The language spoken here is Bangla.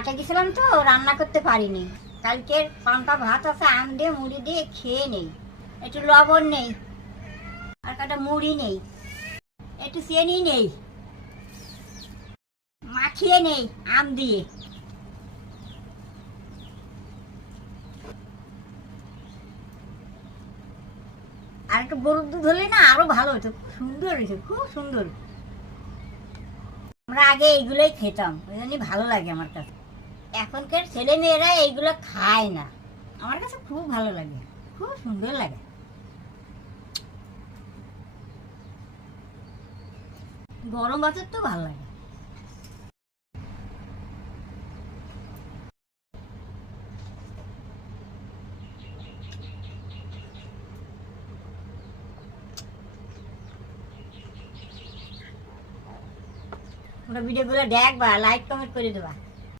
হাটে গেছিলাম তো রান্না করতে পারিনি। কালকের পান্তা ভাত আছে, আম দিয়ে মুড়ি দিয়ে খেয়ে নেই। একটু লবণ নেই, আর কটা মুড়ি নেই, একটু চিনি নেই, মাখিয়ে নেই আম দিয়ে। আর একটু গরুর দুধ হলে না আরো ভালো হতো, খুব সুন্দর হয়েছে, খুব সুন্দর। আমরা আগে এইগুলোই খেতাম, ওই জন্যই ভালো লাগে আমার কাছে। এখনকার ছেলে মেয়েরা এইগুলো খায় না, আমার কাছে খুব ভালো লাগে, খুব সুন্দর লাগে। গরম ভাতের তো ভালো লাগে। ওরা ভিডিওগুলো দেখবা, লাইক কমেন্ট করে দেবা।